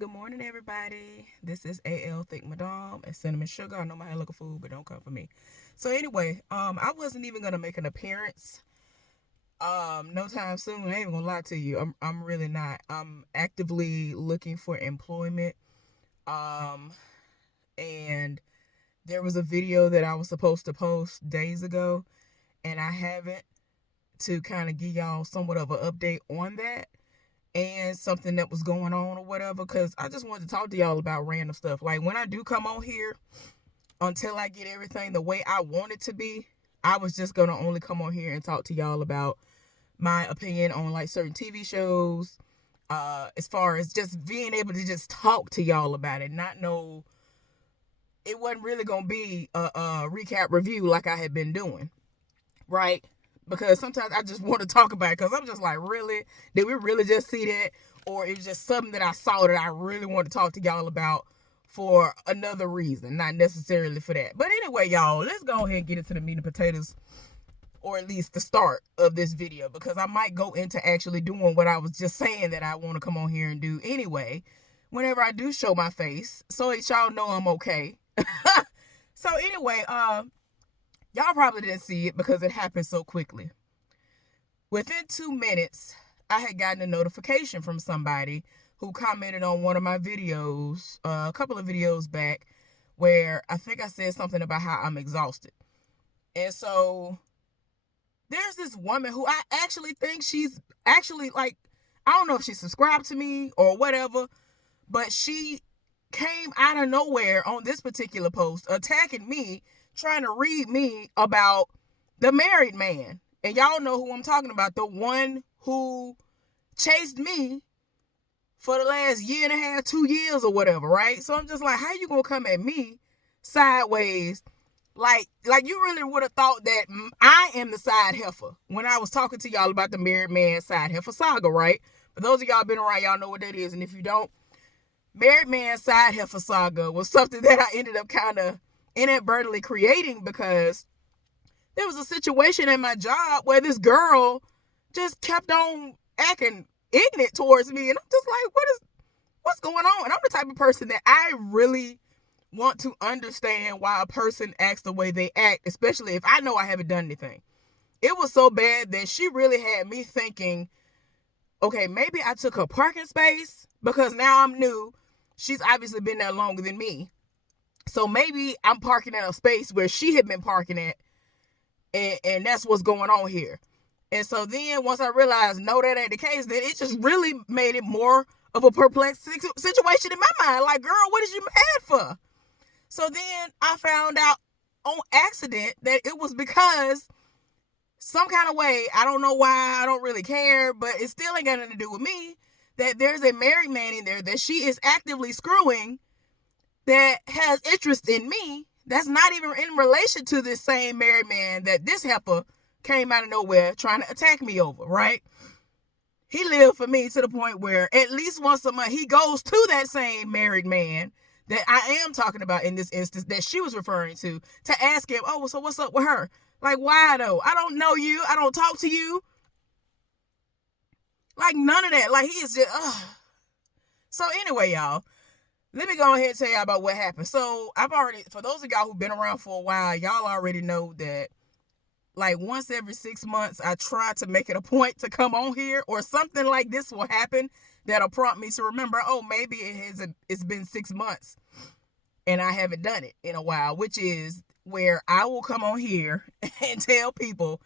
Good morning, everybody. This is AL Think Madame and Cinnamon Sugar. I know my hair look a fool, but don't come for me. So anyway, I wasn't even gonna make an appearance. No time soon. I ain't even gonna lie to you. I'm really not. I'm actively looking for employment. Um, and there was a video that I was supposed to post days ago, and I haven't to kind of give y'all somewhat of an update on that and something that was going on or whatever, because I just wanted to talk to y'all about random stuff. Like when I do come on here, until I get everything the way I want it to be, I was just gonna only come on here and talk to y'all about my opinion on like certain TV shows, as far as just being able to just talk to y'all about it, not know it wasn't really gonna be a recap review like I had been doing, right? Because sometimes I just want to talk about it because I'm just like, really? Did we really just see that? Or it was just something that I saw that I really want to talk to y'all about for another reason, not necessarily for that. But anyway, y'all, let's go ahead and get into the meat and potatoes, or at least the start of this video, because I might go into actually doing what I was just saying that I want to come on here and do anyway, whenever I do show my face, so that y'all know I'm okay. So anyway, y'all probably didn't see it because it happened so quickly. Within 2 minutes, I had gotten a notification from somebody who commented on one of my videos, a couple of videos back, where I think I said something about how I'm exhausted. And so there's this woman who I actually think she's actually like, I don't know if she subscribed to me or whatever, but she came out of nowhere on this particular post attacking me, trying to read me about the married man. And y'all know who I'm talking about, the one who chased me for the last year and a half, 2 years or whatever, right? So I'm just like, how you gonna come at me sideways? Like you really would have thought that I am the side heifer when I was talking to y'all about the married man side heifer saga, right? For those of y'all been around, y'all know what that is. And if you don't, married man side heifer saga was something that I ended up kind of inadvertently creating because there was a situation at my job where this girl just kept on acting ignorant towards me, and I'm just like, what's going on? And I'm the type of person that I really want to understand why a person acts the way they act, especially if I know I haven't done anything. It was so bad that she really had me thinking, okay, maybe I took her parking space because now I'm new. She's obviously been there longer than me. So maybe I'm parking at a space where she had been parking at, and that's what's going on here. And so then once I realized, no, that ain't the case, then it just really made it more of a perplexed situation in my mind. Like, girl, what is you mad for? So then I found out on accident that it was because some kind of way, I don't know why, I don't really care, but it still ain't got nothing to do with me, that there's a married man in there that she is actively screwing that has interest in me, that's not even in relation to this same married man that this heifer came out of nowhere trying to attack me over, right? He lived for me to the point where at least once a month he goes to that same married man that I am talking about in this instance that she was referring to ask him, oh, so what's up with her? Like, why though? I don't know you. I don't talk to you. Like, none of that. Like, he is just, So anyway, y'all, let me go ahead and tell y'all about what happened. So I've already, for those of y'all who've been around for a while, y'all already know that like once every 6 months, I try to make it a point to come on here, or something like this will happen that'll prompt me to remember, oh, maybe it's been 6 months and I haven't done it in a while, which is where I will come on here and tell people,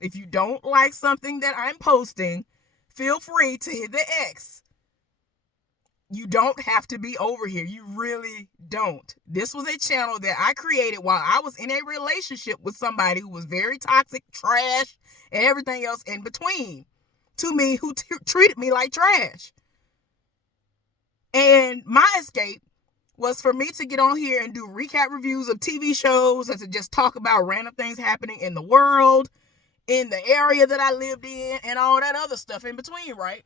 if you don't like something that I'm posting, feel free to hit the X. You don't have to be over here. You really don't. This was a channel that I created while I was in a relationship with somebody who was very toxic, trash, and everything else in between to me, who treated me like trash. And my escape was for me to get on here and do recap reviews of TV shows and to just talk about random things happening in the world, in the area that I lived in, and all that other stuff in between, right?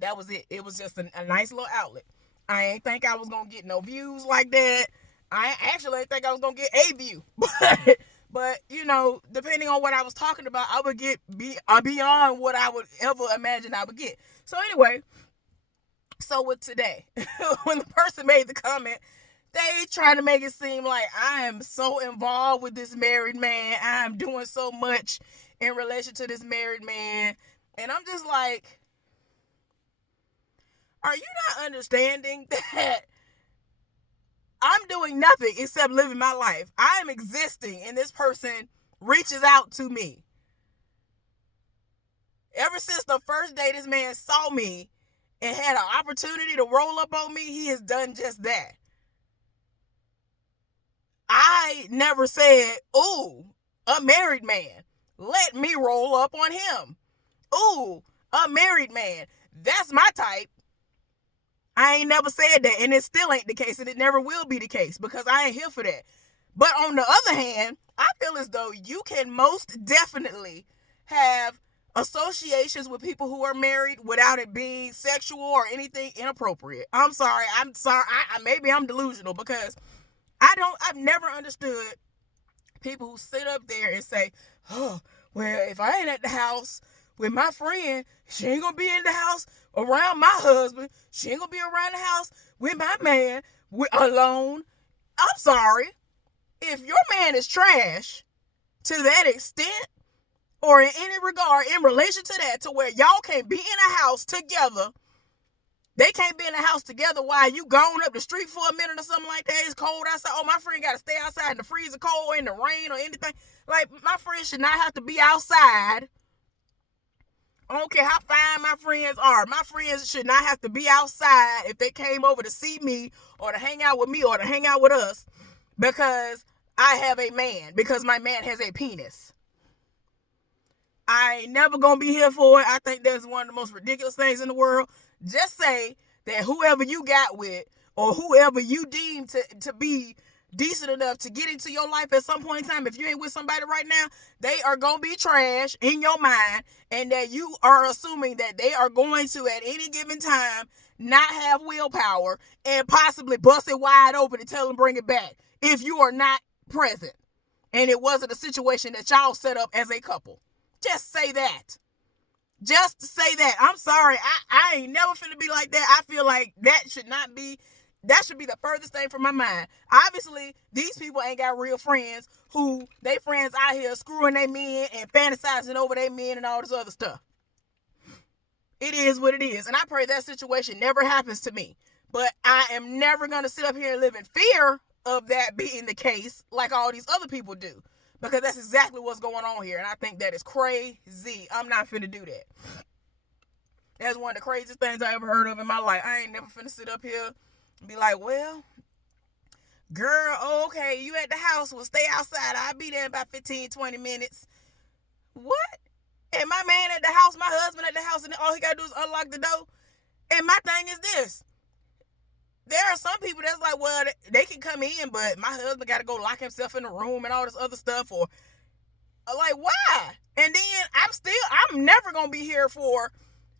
That was it. It was just a nice little outlet. I ain't think I was gonna get no views like that. I actually ain't think I was gonna get a view. But you know, depending on what I was talking about, I would get beyond what I would ever imagine I would get. So anyway, So with today, when the person made the comment, they trying to make it seem like I am so involved with this married man. I'm doing so much in relation to this married man. And I'm just like, are you not understanding that I'm doing nothing except living my life? I am existing and this person reaches out to me. Ever since the first day this man saw me and had an opportunity to roll up on me, he has done just that. I never said, ooh, a married man, let me roll up on him. Ooh, a married man, that's my type. I ain't never said that, and it still ain't the case, and it never will be the case, because I ain't here for that. But on the other hand, I feel as though you can most definitely have associations with people who are married without it being sexual or anything inappropriate. I'm sorry. Maybe I'm delusional, because I've never understood people who sit up there and say, oh, well, if I ain't at the house with my friend, she ain't gonna be in the house around my husband. She ain't gonna be around the house with my man alone. I'm sorry. If your man is trash to that extent, or in any regard in relation to that, to where y'all can't be in a house together, they can't be in the house together while you gone up the street for a minute or something like that. It's cold outside. Oh, my friend got to stay outside in the freezer cold or in the rain or anything. Like, my friend should not have to be outside. I don't care how fine my friends are. My friends should not have to be outside if they came over to see me or to hang out with me or to hang out with us because I have a man, because my man has a penis. I ain't never gonna be here for it. I think that's one of the most ridiculous things in the world. Just say that whoever you got with or whoever you deem to be decent enough to get into your life at some point in time, if you ain't with somebody right now, they are gonna be trash in your mind, and that you are assuming that they are going to at any given time not have willpower and possibly bust it wide open and tell them bring it back if you are not present and it wasn't a situation that y'all set up as a couple. Just say that. Just say that. I'm sorry. I ain't never finna be like that. I feel like that should be the furthest thing from my mind. Obviously, these people ain't got real friends who they friends out here screwing their men and fantasizing over their men and all this other stuff. It is what it is. And I pray that situation never happens to me. But I am never going to sit up here and live in fear of that being the case like all these other people do. Because that's exactly what's going on here. And I think that is crazy. I'm not finna do that. That's one of the craziest things I ever heard of in my life. I ain't never finna sit up here and be like, well, girl, okay, you at the house. Well, stay outside. I'll be there in about 15, 20 minutes. What? And my man at the house, my husband at the house, and all he gotta do is unlock the door. And my thing is this. There are some people that's like, well, they can come in, but my husband got to go lock himself in the room and all this other stuff. Or like, why? And then I'm never going to be here for,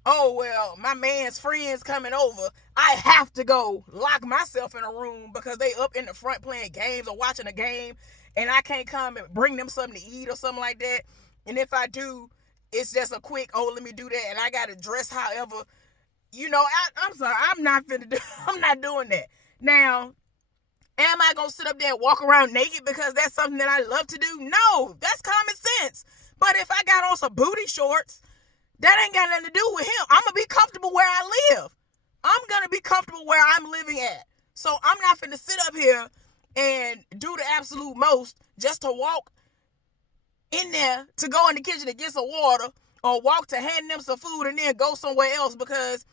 oh, well, my man's friends coming over. I have to go lock myself in a room because they up in the front playing games or watching a game, and I can't come and bring them something to eat or something like that. And if I do, it's just a quick, oh, let me do that. And I got to dress however. You know, I'm sorry. I'm not doing that. Now, am I going to sit up there and walk around naked because that's something that I love to do? No, that's common sense. But if I got on some booty shorts, that ain't got nothing to do with him. I'm going to be comfortable where I live. I'm going to be comfortable where I'm living at. So I'm not finna sit up here and do the absolute most just to walk in there to go in the kitchen to get some water or walk to hand them some food and then go somewhere else, because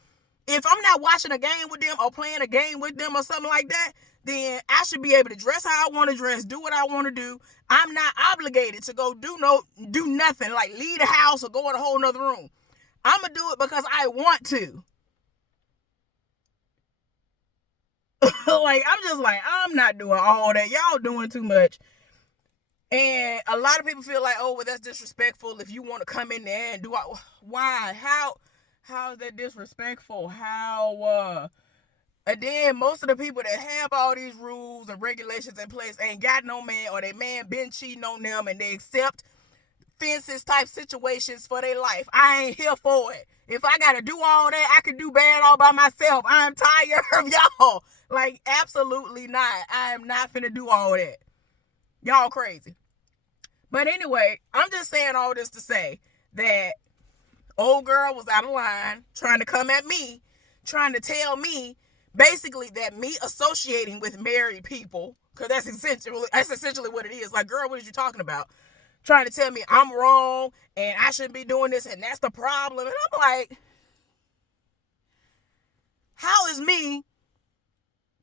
if I'm not watching a game with them or playing a game with them or something like that, then I should be able to dress how I want to dress, do what I want to do. I'm not obligated to go do nothing, like leave the house or go in a whole nother room. I'm going to do it because I want to. Like, I'm just like, I'm not doing all that. Y'all doing too much. And a lot of people feel like, oh, well, that's disrespectful if you want to come in there and do all. Why? How is that disrespectful? How, and then most of the people that have all these rules and regulations in place ain't got no man, or their man been cheating on them, and they accept fences type situations for their life. I ain't here for it. If I gotta do all that, I can do bad all by myself. I'm tired of y'all. Like, absolutely not. I am not finna do all that. Y'all crazy. But anyway, I'm just saying all this to say that old girl was out of line, trying to come at me, trying to tell me basically that me associating with married people, because that's essentially what it is. Like, girl, what are you talking about? Trying to tell me I'm wrong and I shouldn't be doing this and that's the problem. And I'm like, how is me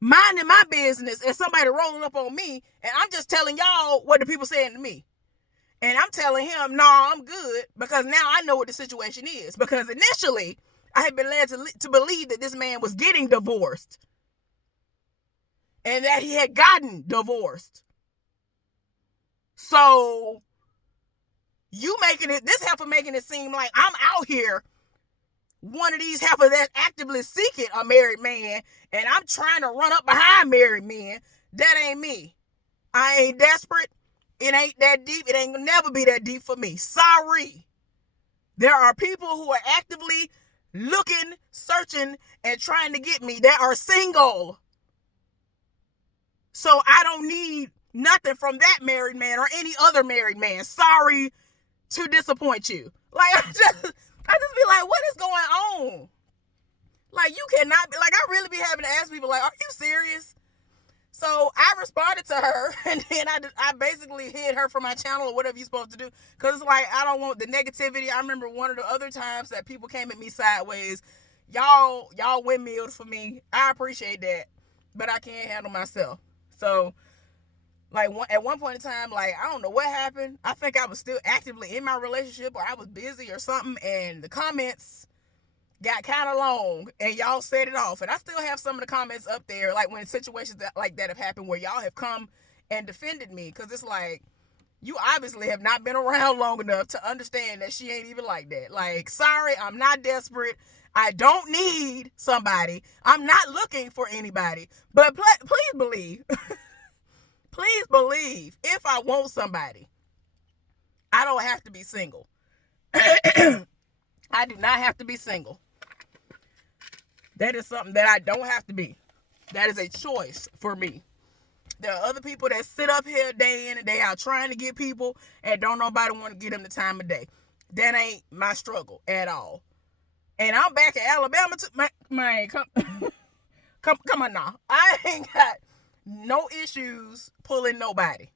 minding my business and somebody rolling up on me and I'm just telling y'all what the people saying to me? And I'm telling him, no, I'm good, because now I know what the situation is. Because initially, I had been led to believe that this man was getting divorced. And that he had gotten divorced. So, this heifer making it seem like I'm out here, one of these heifers that's actively seeking a married man, and I'm trying to run up behind married men. That ain't me. I ain't desperate. It ain't that deep. It ain't gonna never be that deep for me. Sorry. There are people who are actively looking, searching, and trying to get me that are single. So I don't need nothing from that married man or any other married man. Sorry to disappoint you. Like, I just be like, what is going on? Like, you cannot be, like, I really be having to ask people, like, are you serious? So I responded to her, and then I basically hid her from my channel or whatever you're supposed to do. Because it's like, I don't want the negativity. I remember one of the other times that people came at me sideways. Y'all windmilled for me. I appreciate that. But I can't handle myself. So, like, at one point in time, like, I don't know what happened. I think I was still actively in my relationship, or I was busy or something. And the comments got kind of long, and y'all set it off. And I still have some of the comments up there, like when situations like that have happened where y'all have come and defended me. Because it's like, you obviously have not been around long enough to understand that she ain't even like that. Like, sorry, I'm not desperate. I don't need somebody. I'm not looking for anybody. But please believe, please believe, if I want somebody, I don't have to be single. I do not have to be single. That is something that I don't have to be. That is a choice for me. There are other people that sit up here day in and day out trying to get people and don't nobody want to give them the time of day. That ain't my struggle at all. And I'm back in Alabama too. Man, come on now. I ain't got no issues pulling nobody.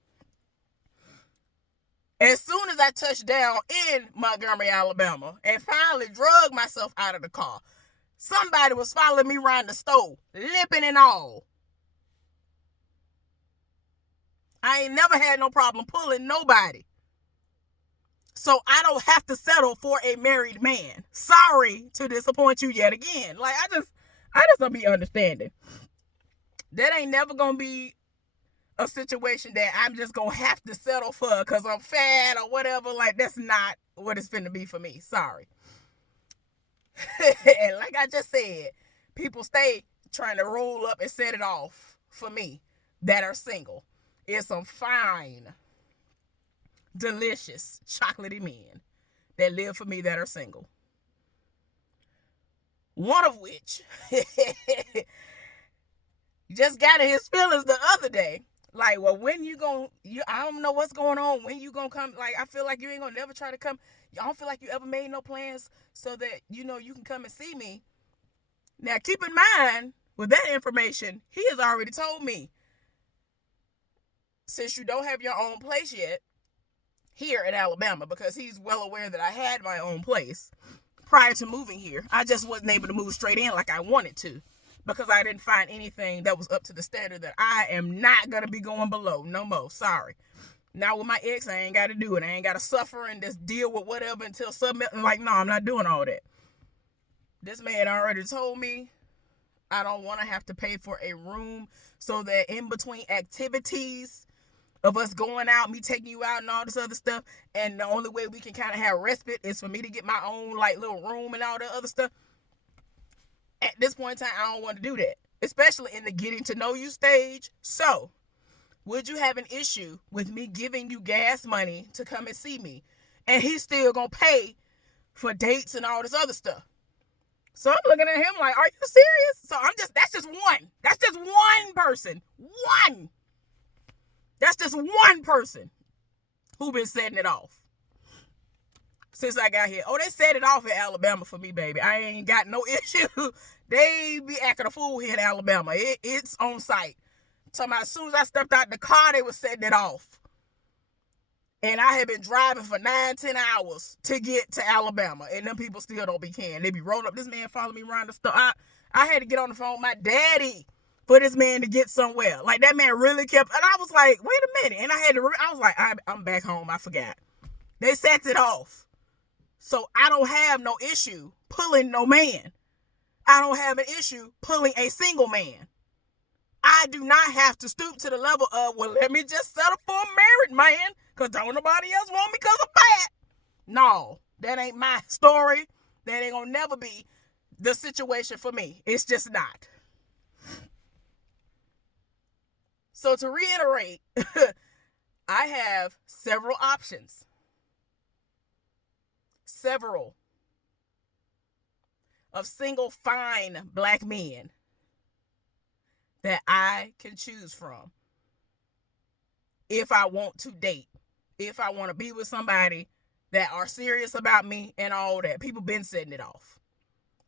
As soon as I touched down in Montgomery, Alabama, and finally drug myself out of the car, somebody was following me around the store, limping and all. I ain't never had no problem pulling nobody. So I don't have to settle for a married man. Sorry to disappoint you yet again. Like, I just don't be understanding. That ain't never gonna be a situation that I'm just gonna have to settle for because I'm fat or whatever. Like, that's not what it's finna be for me. Sorry. And like I just said, people stay trying to roll up and set it off for me that are single. It's some fine, delicious, chocolatey men that live for me that are single. One of which just got in his feelings the other day. Like, well, when I don't know what's going on. When you gonna come? Like, I feel like you ain't gonna never try to come. I don't feel like you ever made no plans so that, you can come and see me. Now, keep in mind, with that information, he has already told me, since you don't have your own place yet here in Alabama, because he's well aware that I had my own place prior to moving here. I just wasn't able to move straight in like I wanted to, because I didn't find anything that was up to the standard that I am not going to be going below. No more. Sorry. Now with my ex, I ain't got to do it. I ain't got to suffer and just deal with whatever until submit. Like, no, I'm not doing all that. This man already told me I don't want to have to pay for a room, so that in between activities of us going out, me taking you out and all this other stuff, and the only way we can kind of have respite is for me to get my own, like, little room and all the other stuff. At this point in time, I don't want to do that, especially in the getting to know you stage. So, would you have an issue with me giving you gas money to come and see me? and he's still gonna pay for dates and all this other stuff. So I'm looking at him like, are you serious? So that's just one. That's just one person. One. That's just one person who been setting it off since I got here. Oh, they set it off in Alabama for me, baby. I ain't got no issue. They be acting a fool here in Alabama. It's on site. Talking about as soon as I stepped out the car, they was setting it off. And I had been driving for 9-10 hours to get to Alabama. And them people still don't be caring. They be rolling up. This man following me around the store. I had to get on the phone with my daddy for this man to get somewhere. Like, that man really kept... And I was like, wait a minute. And I was like, I'm back home. I forgot. They set it off. So I don't have no issue pulling no man. I don't have an issue pulling a single man. I do not have to stoop to the level of, well, let me just settle for a married man because don't nobody else want me because of that. No, that ain't my story. That ain't gonna never be the situation for me. It's just not. So to reiterate, I have several options. Several of single fine black men that I can choose from if I want to date, if I want to be with somebody that are serious about me and all that. People been setting it off.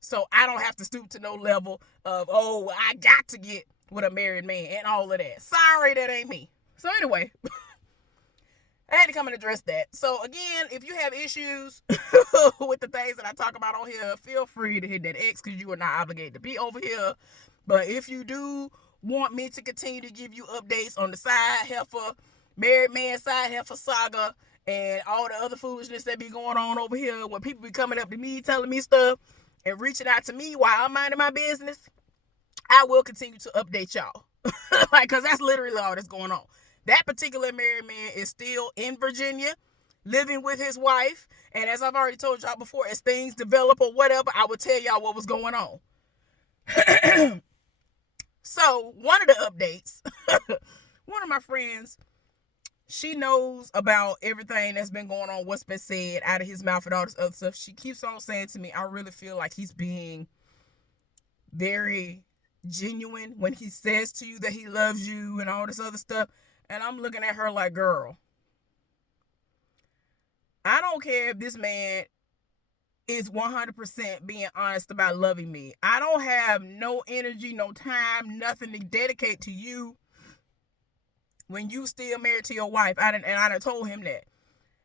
So I don't have to stoop to no level of, oh, I got to get with a married man and all of that. Sorry, that ain't me. So anyway, I had to come and address that. So again, if you have issues with the things that I talk about on here, feel free to hit that X because you are not obligated to be over here. But if you do want me to continue to give you updates on the side heifer, married man side heifer saga, and all the other foolishness that be going on over here, when people be coming up to me, telling me stuff, and reaching out to me while I'm minding my business, I will continue to update y'all. Like, because that's literally all that's going on. That particular married man is still in Virginia, living with his wife. And as I've already told y'all before, as things develop or whatever, I will tell y'all what was going on. So, one of the updates, one of my friends, she knows about everything that's been going on, what's been said out of his mouth and all this other stuff. She keeps on saying to me, I really feel like he's being very genuine when he says to you that he loves you and all this other stuff. And I'm looking at her like, girl, I don't care if this man is 100% being honest about loving me. I don't have no energy, no time, nothing to dedicate to you when you still married to your wife. I done told him that.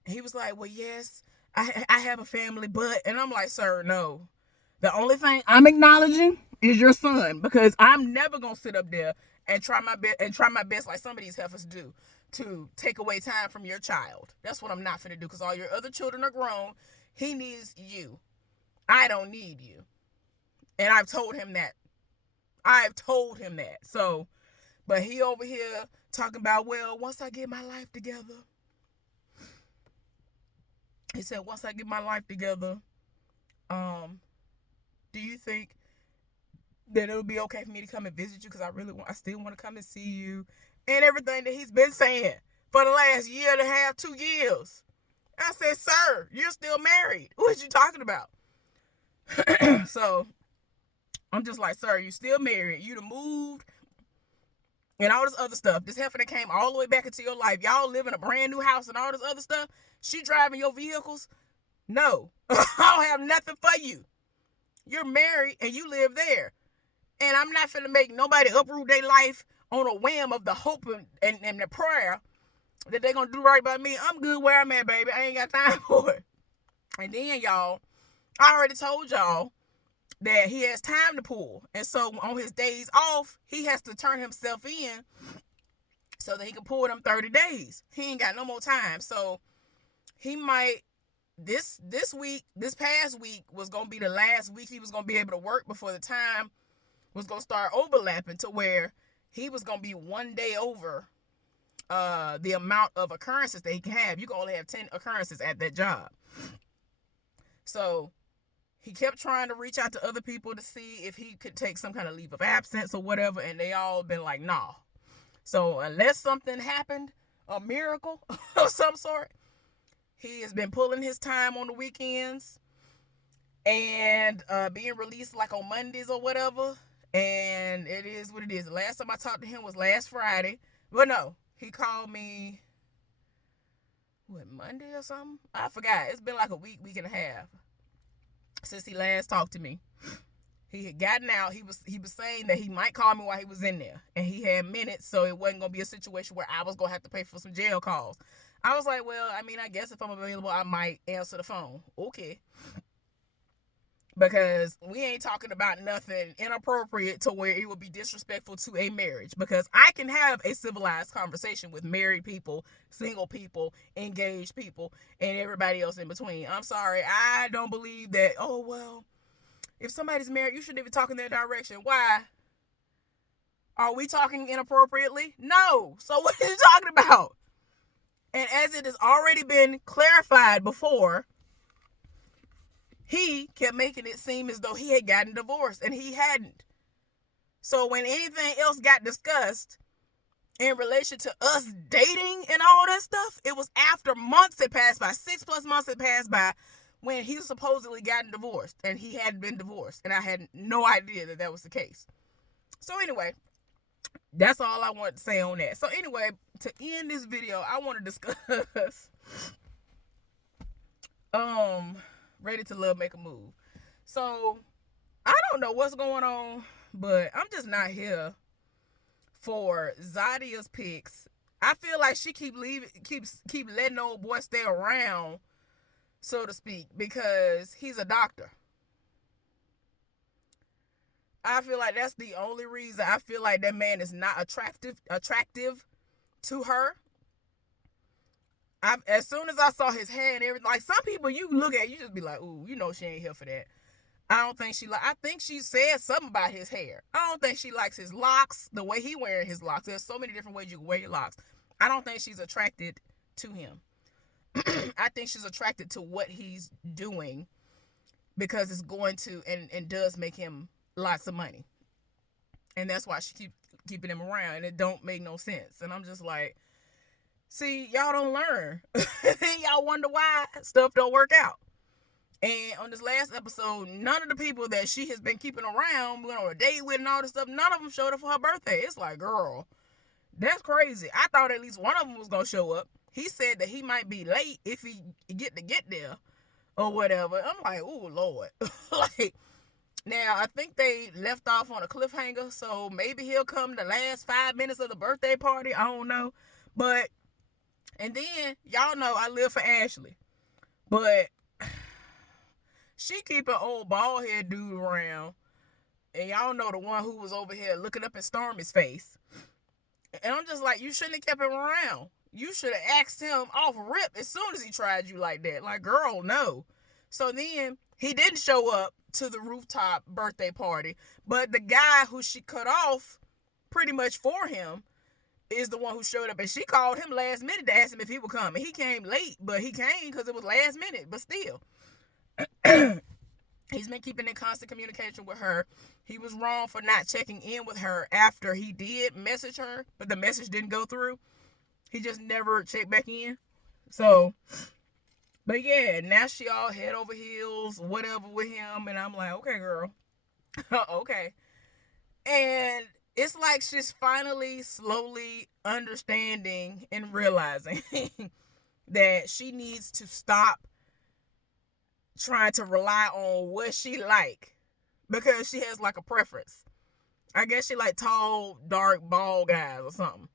And he was like, well, yes, I have a family, but... And I'm like, sir, no. The only thing I'm acknowledging is your son, because I'm never going to sit up there and try my best like some of these heifers do to take away time from your child. That's what I'm not finna do, because all your other children are grown. He needs you. I don't need you. And I've told him that. So, but he over here talking about, well, once I get my life together. He said, once I get my life together, do you think that it'll be okay for me to come and visit you? Because I still want to come and see you. And everything that he's been saying for the last year and a half, 2 years. I said, sir, you're still married. What you talking about? So I'm just like, sir, you still married. You done moved and all this other stuff. This heifer that came all the way back into your life. Y'all live in a brand new house and all this other stuff. She driving your vehicles? No. I don't have nothing for you. You're married and you live there. And I'm not finna make nobody uproot their life on a whim of the hope and the prayer that they're gonna do right by me. I'm good where I'm at, baby. I ain't got time for it. And then, y'all, I already told y'all that he has time to pull. And so on his days off, he has to turn himself in so that he can pull them 30 days. He ain't got no more time. So he might, this past week was going to be the last week he was going to be able to work before the time was going to start overlapping to where he was going to be 1 day over the amount of occurrences that he can have. You can only have 10 occurrences at that job. So he kept trying to reach out to other people to see if he could take some kind of leave of absence or whatever, and they all been like, nah. So unless something happened, a miracle of some sort, He has been pulling his time on the weekends and being released like on Mondays or whatever. And it is what it is. The last time I talked to him was last Friday. Well, no, he called me, what, Monday or something? I forgot. It's been like a week and a half since he last talked to me. He had gotten out. He was saying that he might call me while he was in there, and he had minutes, so it wasn't gonna be a situation where I was gonna have to pay for some jail calls. I was like, well, I mean, I guess if I'm available, I might answer the phone. Okay. Because we ain't talking about nothing inappropriate to where it would be disrespectful to a marriage. Because I can have a civilized conversation with married people, single people, engaged people, and everybody else in between. I'm sorry, I don't believe that, oh, well, if somebody's married, you shouldn't even talk in their direction. Why? Are we talking inappropriately? No. So what are you talking about? And as it has already been clarified before, he kept making it seem as though he had gotten divorced, and he hadn't. So when anything else got discussed in relation to us dating and all that stuff, it was after months had passed by, 6+ months had passed by, when he supposedly gotten divorced, and he had been divorced, and I had no idea that that was the case. So anyway, that's all I want to say on that. So anyway, to end this video, I want to discuss Ready to Love, Make a Move. So I don't know what's going on, but I'm just not here for Zadia's pics. I feel like she keep letting old boy stay around, so to speak, because he's a doctor. I feel like that's the only reason. I feel like that man is not attractive to her. As soon as I saw his hair and everything, like, some people you look at, you just be like, ooh, you know she ain't here for that. I think she said something about his hair. I don't think she likes his locks, the way he wearing his locks. There's so many different ways you can wear your locks. I don't think she's attracted to him. I think she's attracted to what he's doing, because it's going to and does make him lots of money. And that's why she keeping him around, and it don't make no sense. And I'm just like, see, y'all don't learn. Y'all wonder why stuff don't work out. And on this last episode, none of the people that she has been keeping around, went on a date with and all this stuff, none of them showed up for her birthday. It's like, girl, that's crazy. I thought at least one of them was going to show up. He said that he might be late if he get there or whatever. I'm like, ooh, Lord. Like, now, I think they left off on a cliffhanger, so maybe he'll come the last 5 minutes of the birthday party. I don't know. But, and then, y'all know I live for Ashley. But she keep an old bald head dude around. And y'all know the one who was over here looking up in Stormy's face. And I'm just like, you shouldn't have kept him around. You should have asked him off rip as soon as he tried you like that. Like, girl, no. So then he didn't show up to the rooftop birthday party. But the guy who she cut off pretty much for him is the one who showed up. And she called him last minute to ask him if he would come. And he came late, but he came because it was last minute. But still, he's been keeping in constant communication with her. He was wrong for not checking in with her after he did message her, but the message didn't go through. He just never checked back in. So, but yeah, now she all head over heels, whatever with him. And I'm like, okay, girl. Okay. And it's like she's finally slowly understanding and realizing that she needs to stop trying to rely on what she like, because she has like a preference. I guess she like tall, dark, bald guys or something.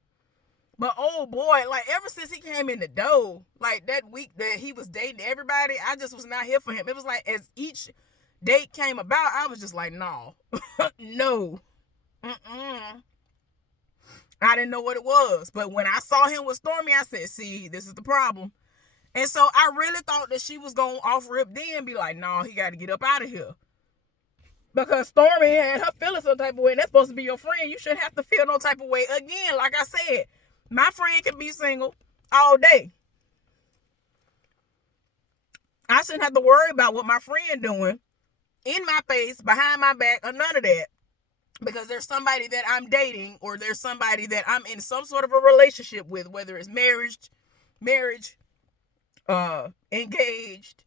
But oh boy, like ever since he came in the door, like that week that he was dating everybody, I just was not here for him. It was like as each date came about, I was just like, no, no, I didn't know what it was. But when I saw him with Stormy, I said, see, this is the problem. And so I really thought that she was going to off rip then and be like, no, he got to get up out of here. Because Stormy had her feeling some type of way, and that's supposed to be your friend. You shouldn't have to feel no type of way. Again, like I said, my friend can be single all day. I shouldn't have to worry about what my friend doing in my face, behind my back, or none of that. Because there's somebody that I'm dating, or there's somebody that I'm in some sort of a relationship with, whether it's marriage, engaged,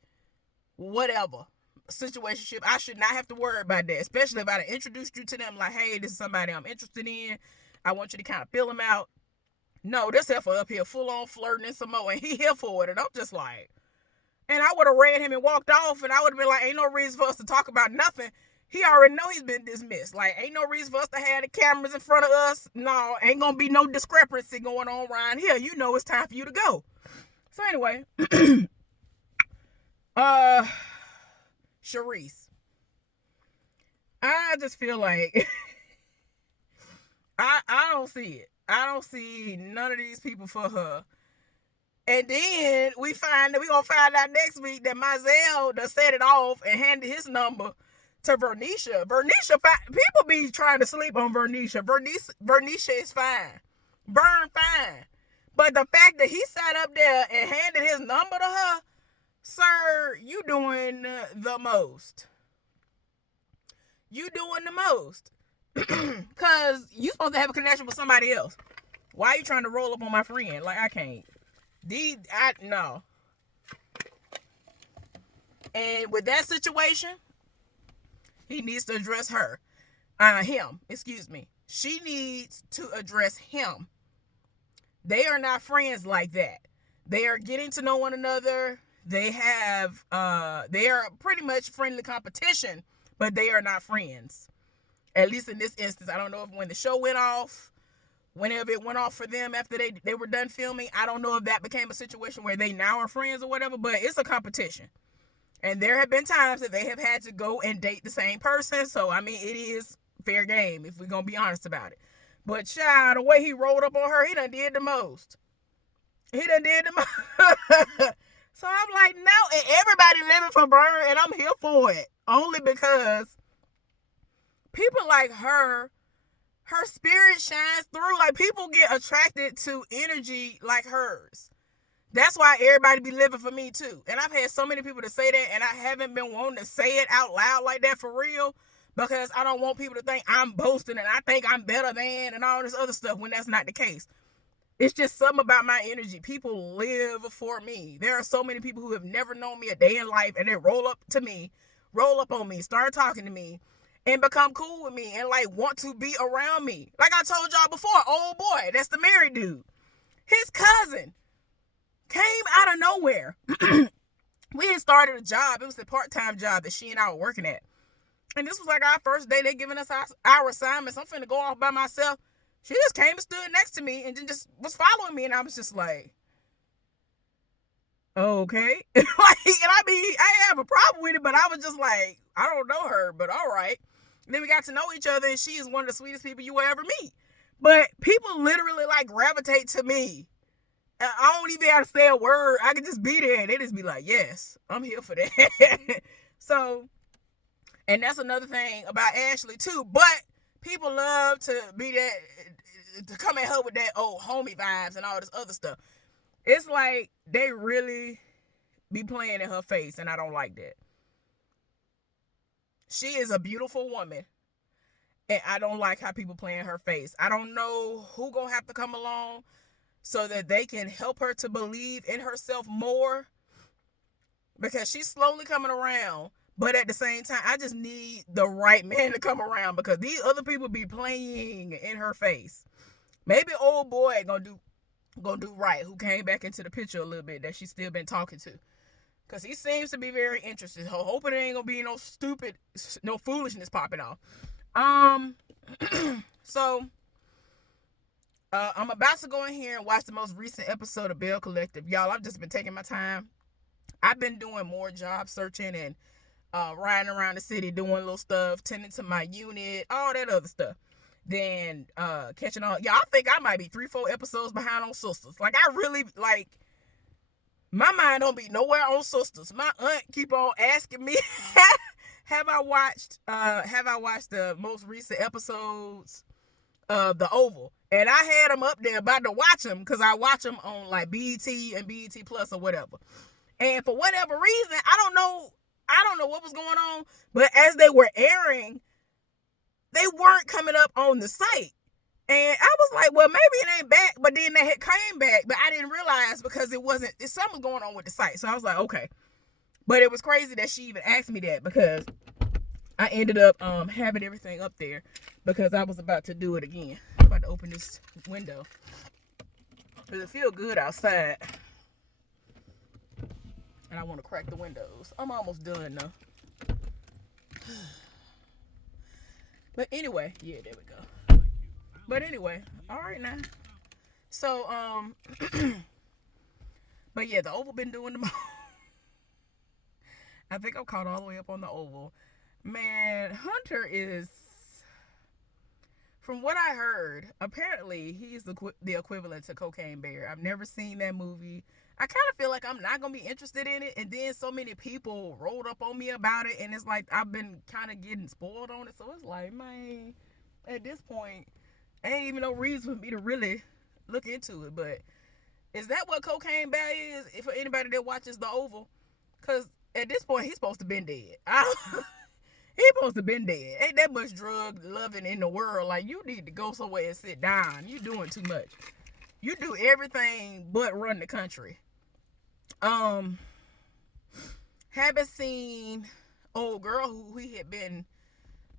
whatever situationship. I should not have to worry about that, especially if I introduced you to them like, hey, this is somebody I'm interested in. I want you to kind of feel them out. No, this heifer up here full on flirting and some more, and he here for it. And I'm just like, and I would have read him and walked off, and I would have been like, ain't no reason for us to talk about nothing. He already know he's been dismissed. Like, ain't no reason for us to have the cameras in front of us. No, ain't gonna be no discrepancy going on around here. You know it's time for you to go. So anyway, Sharice. I just feel like I don't see it. I don't see none of these people for her. And then we gonna find out next week that Mizell done set it off and handed his number to Vernisha. People be trying to sleep on Vernisha. Vernisha is fine. Burn fine. But the fact that he sat up there and handed his number to her, sir, you doing the most. You doing the most. Because you supposed to have a connection with somebody else. Why are you trying to roll up on my friend? Like, I can't. No. And with that situation, he needs to address him. She needs to address him. They are not friends like that. They are getting to know one another. They are pretty much friendly competition, but they are not friends. At least in this instance, I don't know if when the show went off, whenever it went off for them after they were done filming, I don't know if that became a situation where they now are friends or whatever, but it's a competition. And there have been times that they have had to go and date the same person. So, I mean, it is fair game if we're going to be honest about it. But, child, the way he rolled up on her, he done did the most. So, I'm like, no, and everybody living for Burn, and I'm here for it. Only because people like her spirit shines through. Like, people get attracted to energy like hers. That's why everybody be living for me too. And I've had so many people to say that, and I haven't been wanting to say it out loud like that for real, because I don't want people to think I'm boasting and I think I'm better than and all this other stuff when that's not the case. It's just something about my energy. People live for me. There are so many people who have never known me a day in life, and they roll up on me, start talking to me, and become cool with me and like want to be around me. Like I told y'all before, old boy, that's the married dude. His cousin came out of nowhere. We had started a job. It was a part-time job that she and I were working at. And this was like our first day. They giving us our assignments. I'm finna go off by myself. She just came and stood next to me and then just was following me. And I was just like, okay. And I mean, I didn't have a problem with it, but I was just like, I don't know her, but all right. And then we got to know each other, and she is one of the sweetest people you will ever meet. But people literally like gravitate to me. I don't even have to say a word. I can just be there and they just be like, yes, I'm here for that. So, and that's another thing about Ashley too. But people love to be that, to come at her with that old homie vibes and all this other stuff. It's like they really be playing in her face, and I don't like that. She is a beautiful woman, and I don't like how people play in her face. I don't know who gonna have to come along so that they can help her to believe in herself more, because she's slowly coming around. But at the same time, I just need the right man to come around, because these other people be playing in her face. Maybe old boy gonna do right, who came back into the picture a little bit, that she's still been talking to, because he seems to be very interested. Hoping there ain't gonna be no foolishness popping off. So I'm about to go in here and watch the most recent episode of Bell Collective. Y'all, I've just been taking my time. I've been doing more job searching and riding around the city doing little stuff, tending to my unit, all that other stuff, than catching on. Yeah, I think I might be 3-4 episodes behind on Sisters. Like, I really, like, my mind don't be nowhere on Sisters. My aunt keep on asking me, have I watched the most recent episodes of The Oval? And I had them up there about to watch them, because I watch them on like BET and BET Plus or whatever. And for whatever reason, I don't know what was going on, but as they were airing, they weren't coming up on the site. And I was like, well, maybe it ain't back, but then they had came back, but I didn't realize because it's something going on with the site. So I was like, okay. But it was crazy that she even asked me that because I ended up having everything up there because I was about to do it again. I'm about to open this window because it feels good outside. And I want to crack the windows. I'm almost done though. But anyway, yeah, there we go. But anyway, all right now. So, but yeah, the Oval been doing the most. I think I'm caught all the way up on the Oval. Man, Hunter is, from what I heard, apparently he's the equivalent to Cocaine Bear. I've never seen that movie. I kind of feel like I'm not going to be interested in it. And then so many people rolled up on me about it. And it's like I've been kind of getting spoiled on it. So it's like, man, at this point, ain't even no reason for me to really look into it. But is that what Cocaine Bear is for anybody that watches The Oval? Because at this point, he's supposed to been dead. He's supposed to been dead. Ain't that much drug loving in the world. Like, you need to go somewhere and sit down. You doing too much. You do everything but run the country. Haven't seen old girl who he had been,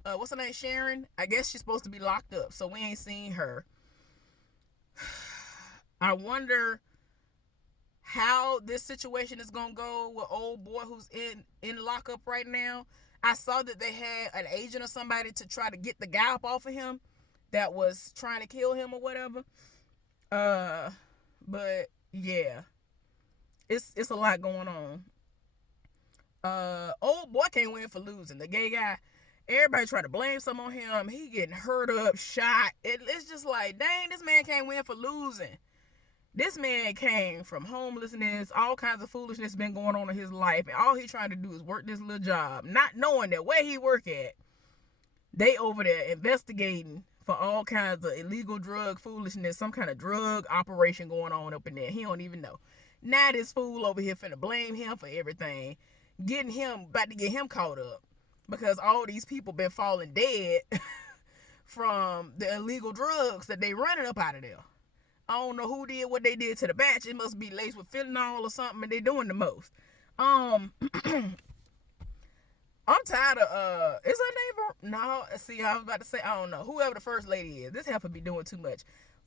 what's her name, Sharon? I guess she's supposed to be locked up, so we ain't seen her. I wonder how this situation is gonna go with old boy who's in lockup right now. I saw that they had an agent or somebody to try to get the guy up off of him that was trying to kill him or whatever. But yeah, it's a lot going on. Old boy can't win for losing. The gay guy, everybody try to blame some on him. He getting hurt up, shot. It's just like, dang, this man can't win for losing. This man came from homelessness, all kinds of foolishness been going on in his life, and all he trying to do is work this little job, not knowing that where he work at, they over there investigating for all kinds of illegal drug foolishness, some kind of drug operation going on up in there. He don't even know. Now this fool over here finna blame him for everything, about to get him caught up because all these people been falling dead from the illegal drugs that they running up out of there. I don't know who did what they did to the batch. It must be laced with fentanyl or something, and they doing the most. I'm tired of is her name? No, see, I was about to say I don't know. Whoever the first lady is, this heifer be doing too much.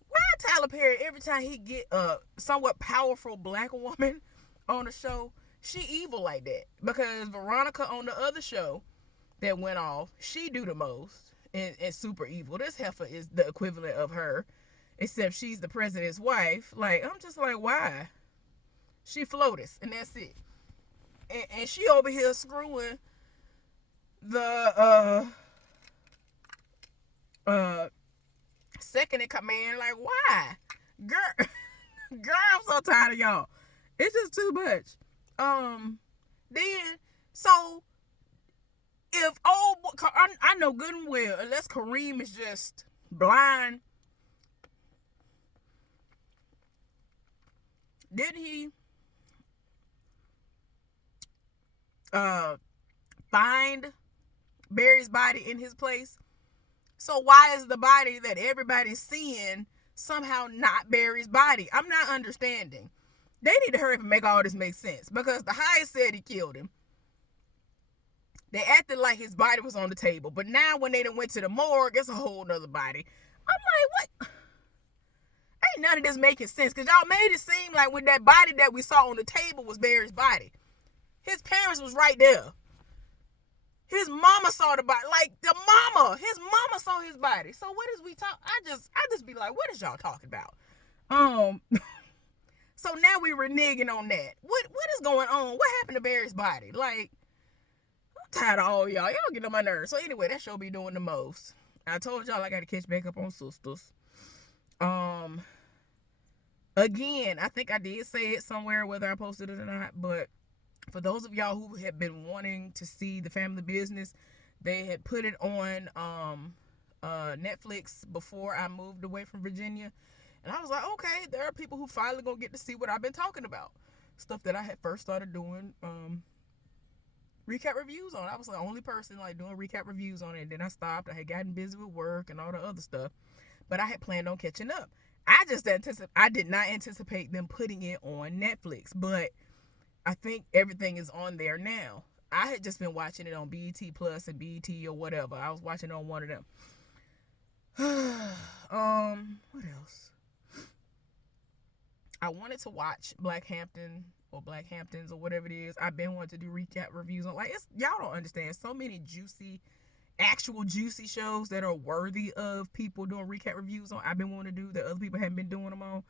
Why Tyler Perry every time he get a somewhat powerful black woman on the show, she evil like that? Because Veronica on the other show that went off, she do the most and super evil. This heifer is the equivalent of her. Except she's the president's wife. Like, I'm just like, why? She FLOTUS, and that's it. And she over here screwing the second in command. Like, why? Girl, I'm so tired of y'all. It's just too much. Then, so, if I know good and well, unless Kareem is just blind, did he find Barry's body in his place? So why is the body that everybody's seeing somehow not Barry's body? I'm not understanding. They need to hurry up and make all this make sense because the Hyatt said he killed him. They acted like his body was on the table, but now when they done went to the morgue, it's a whole nother body. I'm like, what? Ain't none of this making sense because y'all made it seem like when that body that we saw on the table was Barry's body. His parents was right there. His mama saw the body. Like his mama saw his body. So what is we talk? I just be like, what is y'all talking about? So now we reneging on that. What is going on? What happened to Barry's body? Like, I'm tired of all y'all. Y'all get on my nerves. So anyway, that show be doing the most. I told y'all I got to catch back up on Sisters. Again, I think I did say it somewhere, whether I posted it or not, but for those of y'all who have been wanting to see The Family Business, they had put it on Netflix before I moved away from Virginia, and I was like, okay, there are people who finally gonna get to see what I've been talking about, stuff that I had first started doing recap reviews on. I was the only person like doing recap reviews on it, and then I stopped. I had gotten busy with work and all the other stuff. but I had planned on catching up. I did not anticipate them putting it on Netflix, but I think everything is on there now. I had just been watching it on BET Plus and BET or whatever. I was watching it on one of them. What else? I wanted to watch Blackhampton or Blackhamptons or whatever it is. I've been wanting to do recap reviews on, like, it's, y'all don't understand. So many actual juicy shows that are worthy of people doing recap reviews on. I've been wanting to do that other people haven't been doing them on.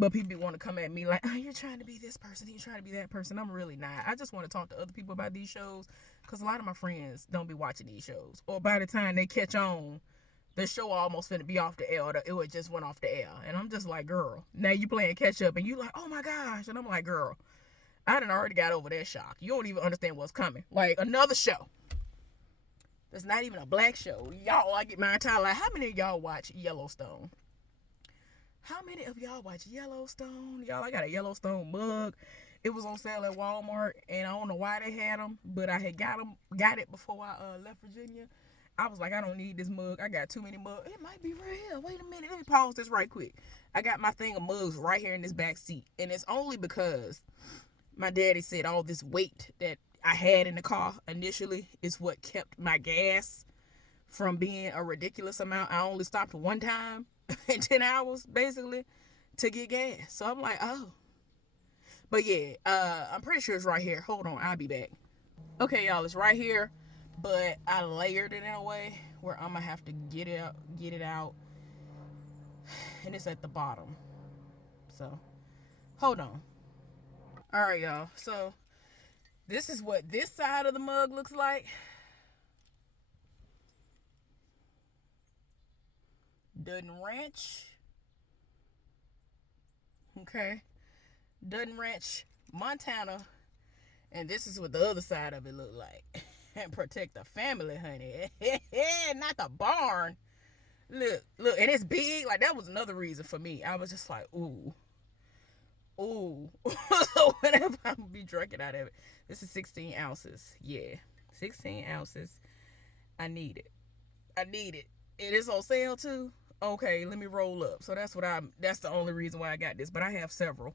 But people want to come at me like, oh, you're trying to be this person, you're trying to be that person. I'm really not. I just want to talk to other people about these shows, because a lot of my friends don't be watching these shows. Or by the time they catch on, the show almost finna be off the air, or it just went off the air. And I'm just like, girl, now you playing catch up, and you like, oh my gosh. And I'm like, girl, I done already got over that shock. You don't even understand what's coming. Like, another show that's not even a black show. Y'all, I get my entire life. How many of y'all watch Yellowstone? How many of y'all watch Yellowstone? Y'all, I got a Yellowstone mug. It was on sale at Walmart, and I don't know why they had them, but I had got it before I left Virginia. I was like, I don't need this mug. I got too many mugs. It might be right here. Wait a minute. Let me pause this right quick. I got my thing of mugs right here in this back seat, and it's only because my daddy said all this weight that I had in the car initially is what kept my gas from being a ridiculous amount. I only stopped one time in 10 hours, basically, to get gas. So I'm like, oh. But yeah, I'm pretty sure it's right here. Hold on, I'll be back. Okay, y'all, it's right here, but I layered it in a way where I'm gonna have to get it out, and it's at the bottom. So, hold on. All right, y'all. So, this is what this side of the mug looks like. Dutton Ranch. Okay. Dutton Ranch, Montana. And this is what the other side of it look like. And protect the family, honey. Not the barn. Look. And it's big. Like, that was another reason for me. I was just like, ooh. So whenever I'm going to be drinking out of it. This is 16 ounces. Yeah. 16 ounces. I need it. It is on sale, too. Okay, let me roll up. So that's the only reason why I got this. But I have several.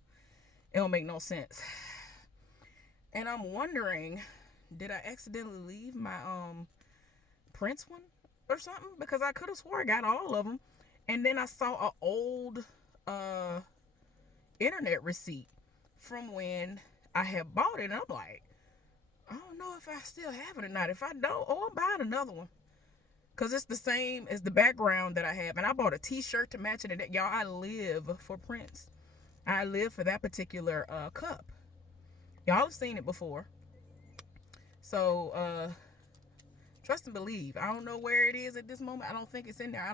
It don't make no sense. And I'm wondering, did I accidentally leave my Prince one or something? Because I could have swore I got all of them. And then I saw an old internet receipt from when I had bought it. And I'm like, I don't know if I still have it or not. If I don't, I'm buying another one. Because it's the same as the background that I have. And I bought a t-shirt to match it. Y'all, I live for Prince. I live for that particular cup. Y'all have seen it before. So, trust and believe. I don't know where it is at this moment. I don't think it's in there.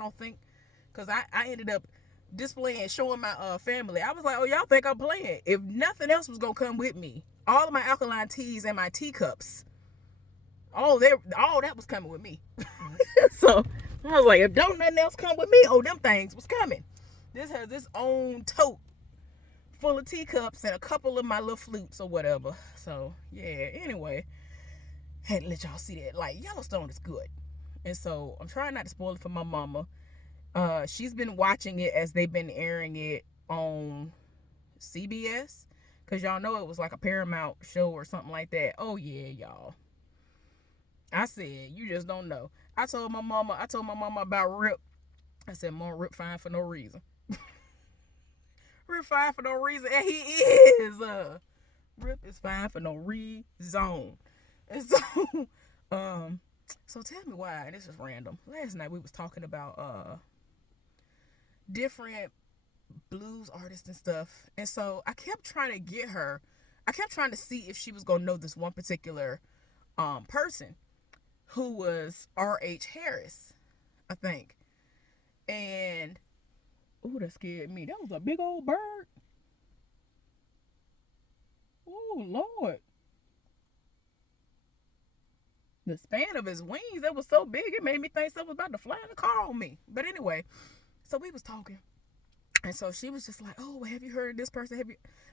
Because I ended up displaying, showing my family. I was like, oh, y'all think I'm playing. If nothing else was going to come with me, all of my alkaline teas and my teacups, all that was coming with me. So I was like, if don't nothing else come with me, them things was coming. This has its own tote full of teacups and a couple of my little flutes or whatever. So yeah, anyway, had to let y'all see that. Like, Yellowstone is good. And so I'm trying not to spoil it for my mama. She's been watching it as they've been airing it on CBS. Because y'all know it was like a Paramount show or something like that. Oh yeah, y'all. I said, you just don't know. I told my mama about Rip. I said, Mom, Rip fine for no reason. Rip fine for no reason. And he is. Rip is fine for no reason. And so, so tell me why. And this is random. Last night we was talking about different blues artists and stuff. And so I kept trying to see if she was going to know this one particular person who was R.H. Harris, I think. And, ooh, that scared me. That was a big old bird. Oh, Lord. The span of his wings, that was so big, it made me think something was about to fly in the car on me. But anyway, so we was talking. And so she was just like, oh, have you heard of this person?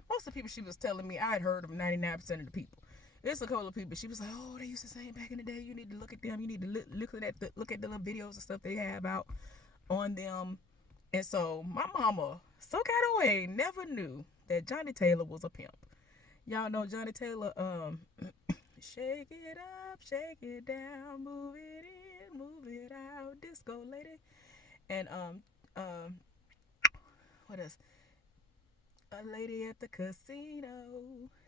Most of the people she was telling me, I had heard of 99% of the people. There's a couple of people. She was like, oh, they used to sing back in the day. You need to look at them. You need to look at the little videos and stuff they have out on them. And so my mama, some kind of way, never knew that Johnny Taylor was a pimp. Y'all know Johnny Taylor, shake it up, shake it down, move it in, move it out, disco lady. And what else? A lady at the casino,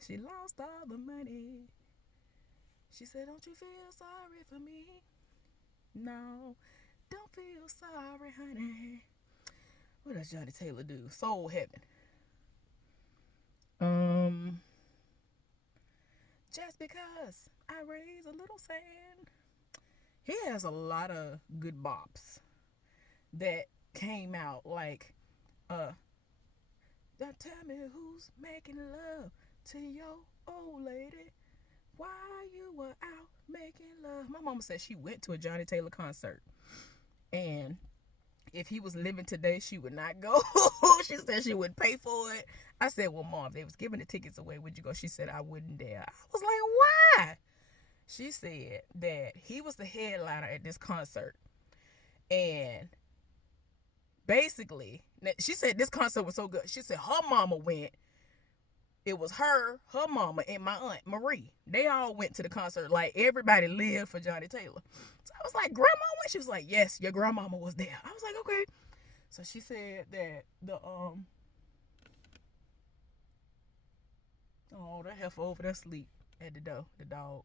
she lost all the money. She said, don't you feel sorry for me? No, don't feel sorry, honey. What does Johnny Taylor do? Soul Heaven. Just because I raise a little sand. He has a lot of good bops that came out like, now tell me who's making love to your old lady while you were out making love. My mama said she went to a Johnny Taylor concert, and if he was living today, she would not go. She said she would pay for it. I said, well, Mom, if they was giving the tickets away, would you go? She said, I wouldn't dare. I was like, why? She said that he was the headliner at this concert. And basically, she said this concert was so good. She said her mama went. It was her mama, and my aunt, Marie. They all went to the concert. Like, everybody lived for Johnny Taylor. So I was like, Grandma went? She was like, yes, your grandmama was there. I was like, okay. So she said that oh, that heifer over there asleep at the door, the dog.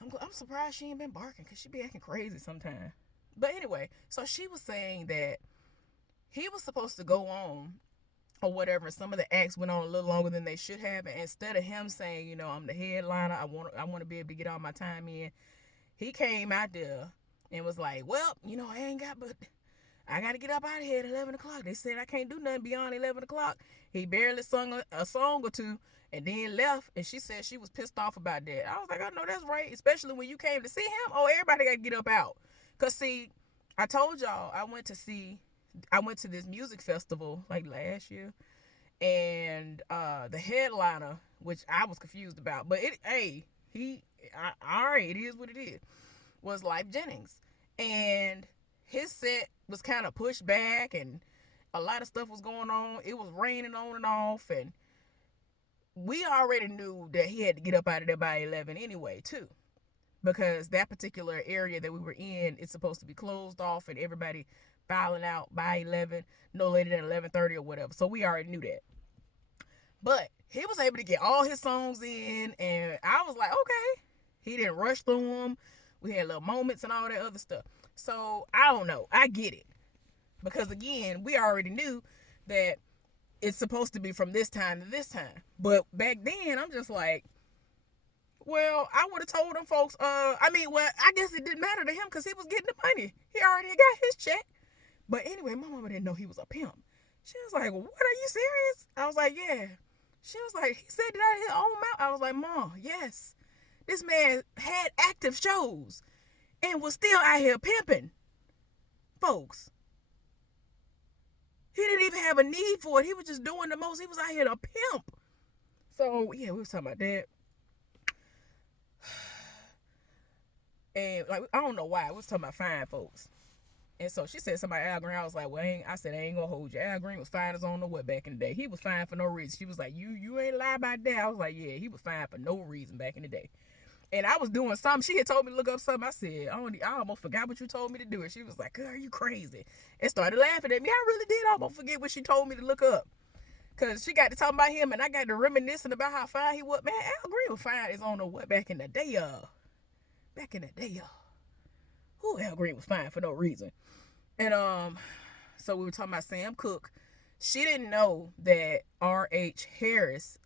I'm surprised she ain't been barking, because she be acting crazy sometimes. But anyway, so she was saying that he was supposed to go on or whatever. Some of the acts went on a little longer than they should have, and instead of him saying, you know, I'm the headliner, I want to be able to get all my time in, he came out there and was like, well, you know, I got to get up out of here at 11 o'clock. They said I can't do nothing beyond 11 o'clock. He barely sung a song or two and then left, and she said she was pissed off about that. I was like, I know that's right, especially when you came to see him. Oh, everybody got to get up out. Because, see, I told y'all I went to this music festival like last year, and the headliner, which I was confused about, but all right, it is what it is, was Lyfe Jennings. And his set was kind of pushed back, and a lot of stuff was going on. It was raining on and off, and we already knew that he had to get up out of there by 11 anyway, too. Because that particular area that we were in is supposed to be closed off, and everybody filing out by 11, no later than 11:30 or whatever. So we already knew that. But he was able to get all his songs in, and I was like, okay. He didn't rush through them. We had little moments and all that other stuff. So I don't know. I get it. Because again, we already knew that it's supposed to be from this time to this time. But back then, I'm just like, well, I would have told them folks, I guess it didn't matter to him because he was getting the money. He already got his check. But anyway, my mama didn't know he was a pimp. She was like, what, are you serious? I was like, yeah. She was like, he said it out of his own mouth. I was like, Mom, yes. This man had active shows and was still out here pimping folks. He didn't even have a need for it. He was just doing the most. He was out here to pimp. So, yeah, we was talking about that. And, like, I don't know why. We was talking about fine folks. And so she said somebody Al Green. I was like, well, I said, I ain't gonna hold you. Al Green was fine as on the what back in the day. He was fine for no reason. She was like, you ain't lie about that. I was like, yeah, he was fine for no reason back in the day. And I was doing something. She had told me to look up something. I said, I almost forgot what you told me to do. And she was like, girl, are you crazy? And started laughing at me. I really did almost forget what she told me to look up. Because she got to talking about him, and I got to reminiscing about how fine he was. Man, Al Green was fine as on the what back in the day, y'all. Back in the day, y'all. Who Al Green was fine for no reason. And so we were talking about Sam Cooke. She didn't know that R.H. Harris,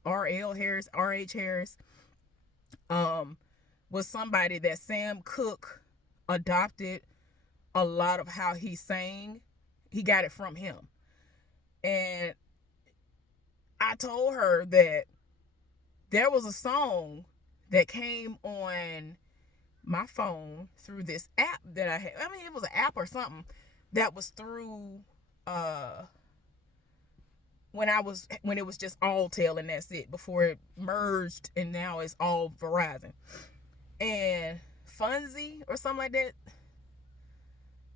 was somebody that Sam Cooke adopted a lot of how he sang. He got it from him. And I told her that there was a song that came on my phone through this app that I had. I mean, it was an app or something that was through when it was just Alltel and that's it, before it merged and now it's all Verizon and Funzy or something like that.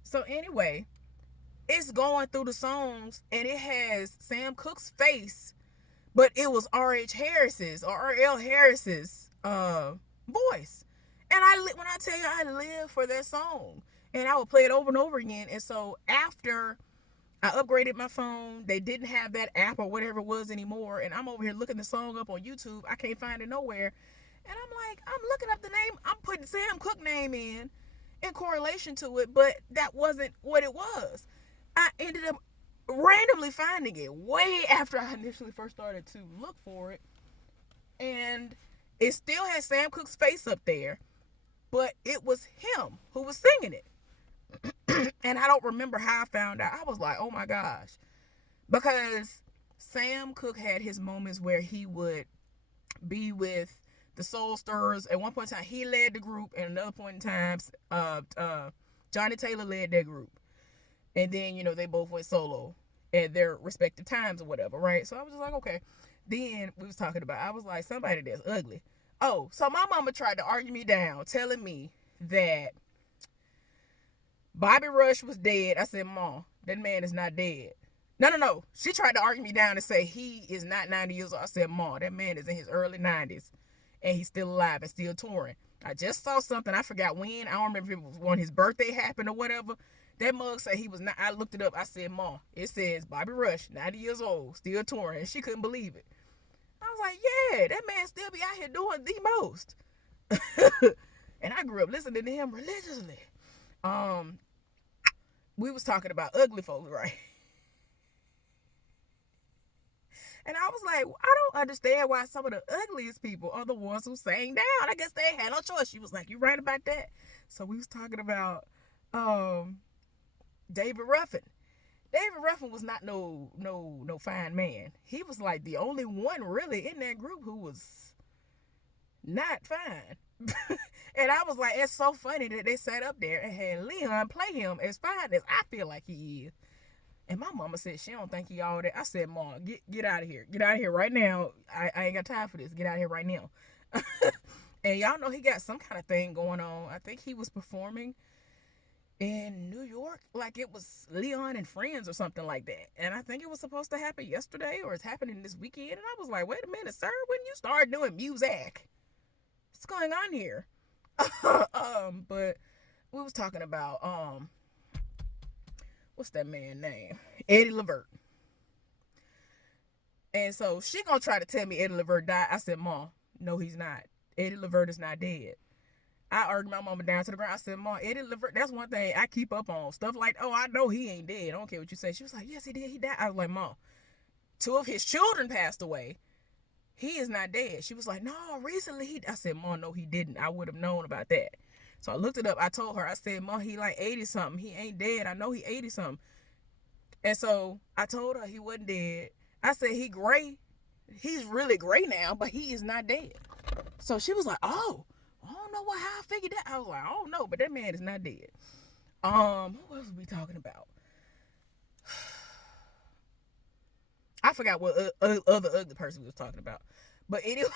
So anyway, it's going through the songs and it has Sam Cooke's face, but it was R.H. Harris's or R.L. Harris's voice. And when I tell you, I live for that song, and I would play it over and over again. And so after I upgraded my phone, they didn't have that app or whatever it was anymore, and I'm over here looking the song up on YouTube. I can't find it nowhere, and I'm looking up the name. I'm putting Sam Cooke name in correlation to it, but that wasn't what it was. I ended up randomly finding it way after I initially first started to look for it, and it still has Sam Cooke's face up there, but it was him who was singing it. And I don't remember how I found out. I was like, oh my gosh. Because Sam Cooke had his moments where he would be with the Soul Stirrers. At one point in time, he led the group, and another point in time, Johnny Taylor led their group. And then, they both went solo at their respective times or whatever, right? So I was just like, okay. Then we was talking about, I was like, somebody that's ugly. Oh, so my mama tried to argue me down, telling me that Bobby Rush was dead. I said, Mom, that man is not dead. No. She tried to argue me down and say he is not 90 years old. I said, Mom, that man is in his early 90s, and he's still alive and still touring. I just saw something. I forgot when. I don't remember if it was when his birthday happened or whatever. That mug said he was not. I looked it up. I said, Mom, it says Bobby Rush, 90 years old, still touring. And she couldn't believe it. I was like, yeah, that man still be out here doing the most. And I grew up listening to him religiously. We was talking about ugly folks, right? And I was like, I don't understand why some of the ugliest people are the ones who sang down. I guess they had no choice. She was like, you right about that. So we was talking about David Ruffin. David Ruffin was not no fine man. He was like the only one really in that group who was not fine. And I was like, it's so funny that they sat up there and had Leon play him as fine as I feel like he is. And my mama said she don't think he all that. I said, Mom, get out of here. Get out of here right now. I ain't got time for this. Get out of here right now. And y'all know he got some kind of thing going on. I think he was performing in New York, like it was Leon and Friends or something like that. And I think it was supposed to happen yesterday, or it's happening this weekend. And I was like, wait a minute, sir, when you start doing music, what's going on here? But we was talking about what's that man's name? Eddie Levert. And so she gonna try to tell me Eddie Levert died. I said, Mom, no, he's not. Eddie Levert is not dead. I argued my mama down to the ground. I said, Mom, Eddie Levert, that's one thing I keep up on. Stuff like, oh, I know he ain't dead. I don't care what you say. She was like, yes, he did. He died. I was like, Mom, 2 of his children passed away. He is not dead. She was like, no, recently I said, Mom, no, he didn't. I would have known about that. So I looked it up. I told her, I said, Mom, he like 80 something. He ain't dead. I know he 80 something. And so I told her he wasn't dead. I said, he gray. He's really gray now, but he is not dead. So she was like, oh, I don't know how I figured that. I was like, I don't know, but that man is not dead. What else was we talking about? I forgot what other ugly person we was talking about. But anyway,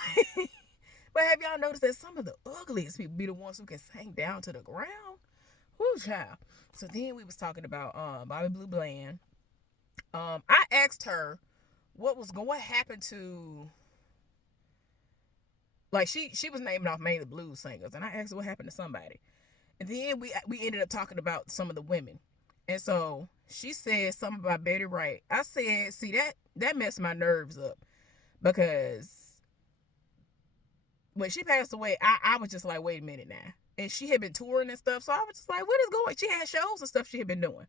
but have y'all noticed that some of the ugliest people be the ones who can sing down to the ground? Whoo, child. So then we was talking about Bobby Blue Bland. I asked her what happened to, like, she was naming off mainly blues singers, and I asked her what happened to somebody. And then we ended up talking about some of the women. And so she said something about Betty Wright. I said, see, that messed my nerves up, because when she passed away, I was just like, wait a minute now. And she had been touring and stuff, so I was just like, what is going on? She had shows and stuff she had been doing.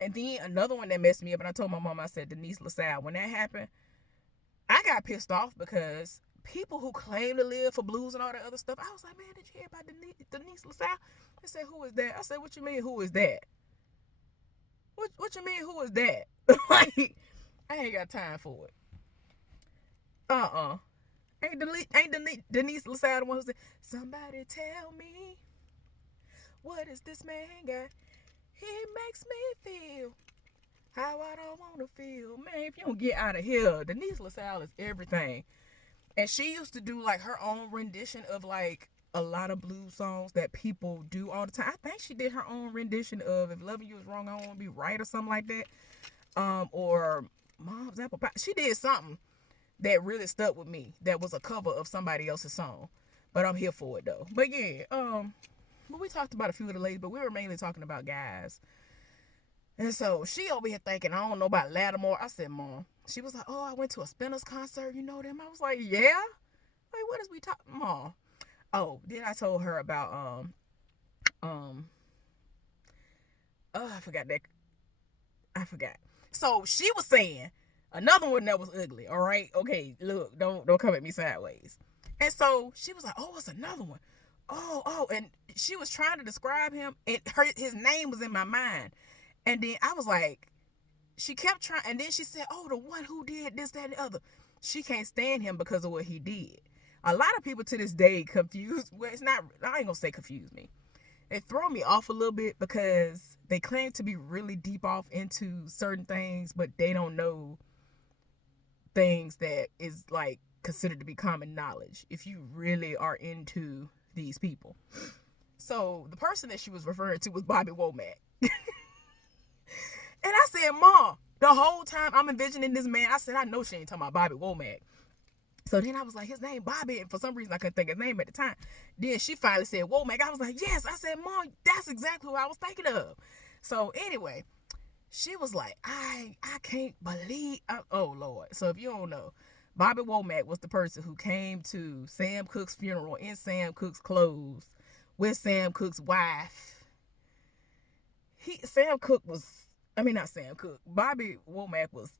And then another one that messed me up, and I told my mom, I said, Denise LaSalle. When that happened, I got pissed off because people who claim to live for blues and all that other stuff, I was like, man, did you hear about Denise LaSalle? They said, who is that? I said, what you mean, who is that? What you mean, who is that? Like, I ain't got time for it. Ain't Denise LaSalle the one who said, somebody tell me, what is this man got? He makes me feel how I don't want to feel. Man, if you don't get out of here, Denise LaSalle is everything. And she used to do like her own rendition of like a lot of blues songs that people do all the time. I think she did her own rendition of "If Loving You Is Wrong, I Don't Want to Be Right" or something like that. Or Mom's Apple Pie. She did something that really stuck with me. That was a cover of somebody else's song. But I'm here for it though. But yeah, but we talked about a few of the ladies, but we were mainly talking about guys. And so she over here thinking, I don't know about Lattimore. I said, Mom. She was like, oh, I went to a Spinners concert. You know them? I was like, yeah. Like, what is we talking, Mom? Oh, then I told her about I forgot that. I forgot. So she was saying another one that was ugly. All right, okay. Look, don't come at me sideways. And so she was like, oh, it's another one. Oh, and she was trying to describe him, and his name was in my mind. And then I was like, she kept trying, and then she said, oh, the one who did this, that, and the other. She can't stand him because of what he did. A lot of people to this day confuse, well, it's not, I ain't gonna say confuse me. It throw me off a little bit because they claim to be really deep off into certain things, but they don't know things that is like considered to be common knowledge if you really are into these people. So the person that she was referring to was Bobby Womack. And I said, Mom, the whole time I'm envisioning this man, I said, I know she ain't talking about Bobby Womack. So then I was like, his name Bobby, and for some reason I couldn't think his name at the time. Then she finally said, Womack. I was like, yes. I said, Mom, that's exactly who I was thinking of. So anyway, she was like, I can't believe, oh Lord. So if you don't know, Bobby Womack was the person who came to Sam Cooke's funeral in Sam Cooke's clothes with Sam Cooke's wife. Sam Cooke was, I mean, not Sam Cooke. Bobby Womack was.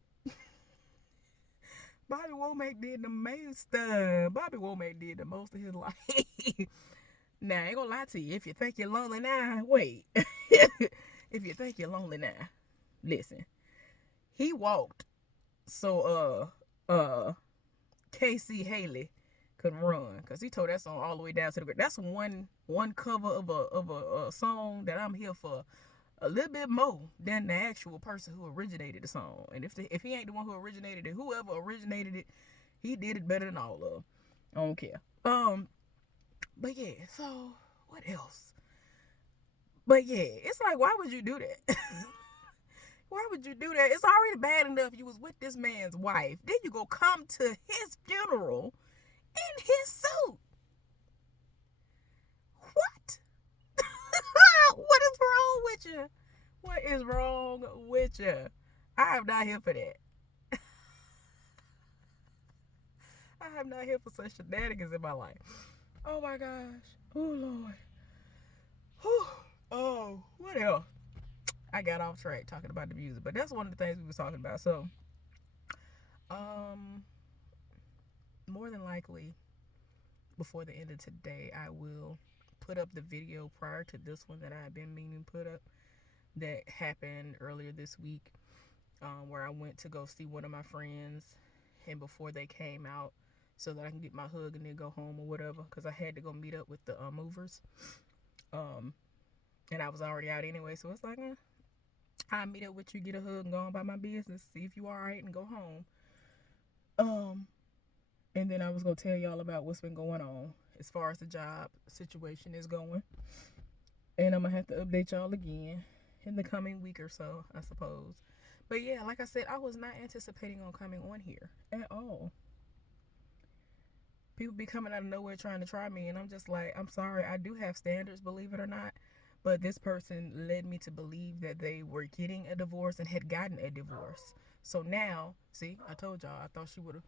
Bobby Womack did the main stuff. Bobby Womack did the most of his life. Now, I ain't gonna lie to you. If you think you're lonely now, wait. If you think you're lonely now, listen. He walked so Casey Haley could run, because he tore that song all the way down to the ground. That's one cover of a song that I'm here for a little bit more than the actual person who originated the song. And if he ain't the one who originated it, whoever originated it, he did it better than all of them. I don't care. But yeah, so what else? But yeah, it's like, why would you do that? Why would you do that? It's already bad enough you was with this man's wife. Then you go come to his funeral in his suit. What? What is wrong with you? What is wrong with you? I am not here for that. I am not here for such shenanigans in my life. Oh my gosh. Oh Lord. Whew. Oh, what else? I got off track talking about the music, but that's one of the things we was talking about. So, more than likely, before the end of today, I will put up the video prior to this one that I have been meaning to put up that happened earlier this week, where I went to go see one of my friends, and before they came out, so that I can get my hug and then go home or whatever, because I had to go meet up with the movers, and I was already out anyway, so it's like, I'll meet up with you, get a hug, and go on by my business, see if you alright, and go home. And then I was going to tell y'all about what's been going on as far as the job situation is going. And I'm going to have to update y'all again in the coming week or so, I suppose. But yeah, like I said, I was not anticipating on coming on here at all. People be coming out of nowhere trying to try me, and I'm just like, I'm sorry, I do have standards, believe it or not. But this person led me to believe that they were getting a divorce and had gotten a divorce. So now, see, I told y'all, I thought she would have.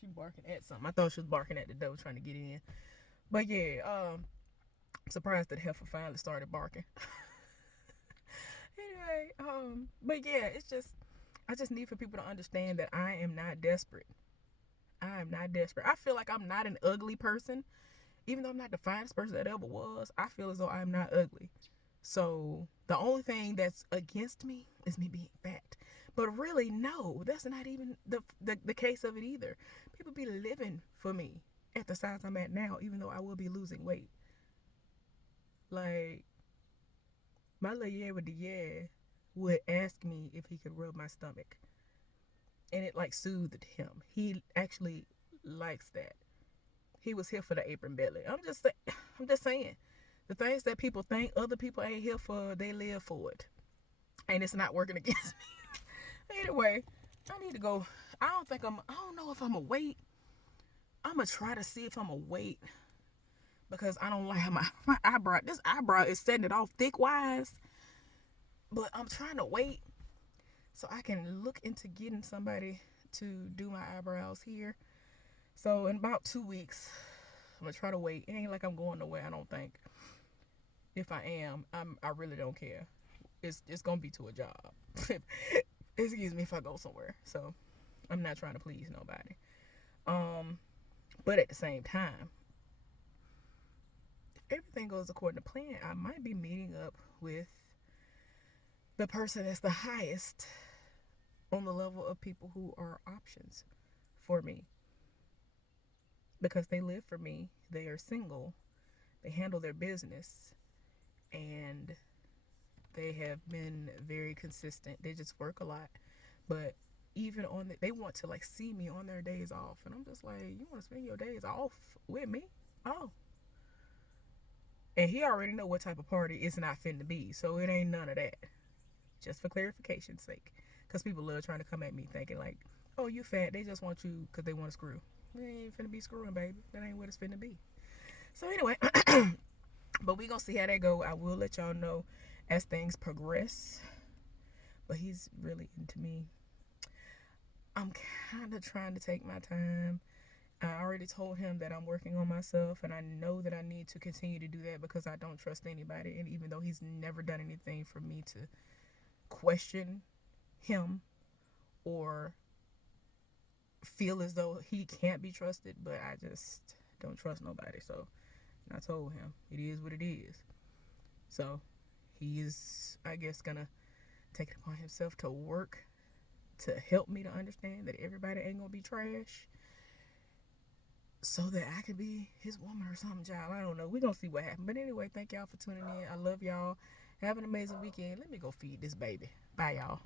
She barking at something. I thought she was barking at the door trying to get in. But yeah, I'm surprised that heifer finally started barking. Anyway, but yeah, it's just, I just need for people to understand that I am not desperate. I am not desperate. I feel like I'm not an ugly person. Even though I'm not the finest person that ever was, I feel as though I'm not ugly. So the only thing that's against me is me being fat. But really, no, that's not even the case of it either. People be living for me at the size I'm at now, even though I will be losing weight. Like, my little with the would ask me if he could rub my stomach. And it like soothed him. He actually likes that. he was here for the apron belly. I'm just saying. The things that people think other people ain't here for, they live for it. And it's not working against me. Anyway, I need to go. I don't know if I'm going to wait. I'm going to try to see if I'm going to wait. Because I don't like how my eyebrow, this eyebrow is setting it off thick wise. But I'm trying to wait so I can look into getting somebody to do my eyebrows here. So in about 2 weeks, I'm going to try to wait. It ain't like I'm going nowhere, I don't think. If I am, I really don't care. It's going to be to a job. Excuse me if I go somewhere. So I'm not trying to please nobody. But at the same time, if everything goes according to plan, I might be meeting up with the person that's the highest on the level of people who are options for me. Because they live for me, they are single, they handle their business, and they have been very consistent. They just work a lot, but even they want to like see me on their days off, and I'm just like, you want to spend your days off with me? Oh. And he already know what type of party it's not finna be, so it ain't none of that. Just for clarification's sake, because people love trying to come at me thinking like, oh, you fat, they just want you because they want to screw. They ain't finna be screwing, baby. That ain't what it's finna be. So anyway, but we gonna see how that go. I will let y'all know as things progress. But he's really into me. I'm kind of trying to take my time. I already told him that I'm working on myself, and I know that I need to continue to do that because I don't trust anybody. And even though he's never done anything for me to question him or feel as though he can't be trusted, but I just don't trust nobody. So, and I told him it is what it is. So he is, I guess, gonna take it upon himself to work to help me to understand that everybody ain't gonna be trash, so that I could be his woman or something, child. I don't know. We're gonna see what happens. But anyway, thank y'all for tuning in. I love y'all. Have an amazing weekend. Let me go feed this baby. Bye, y'all.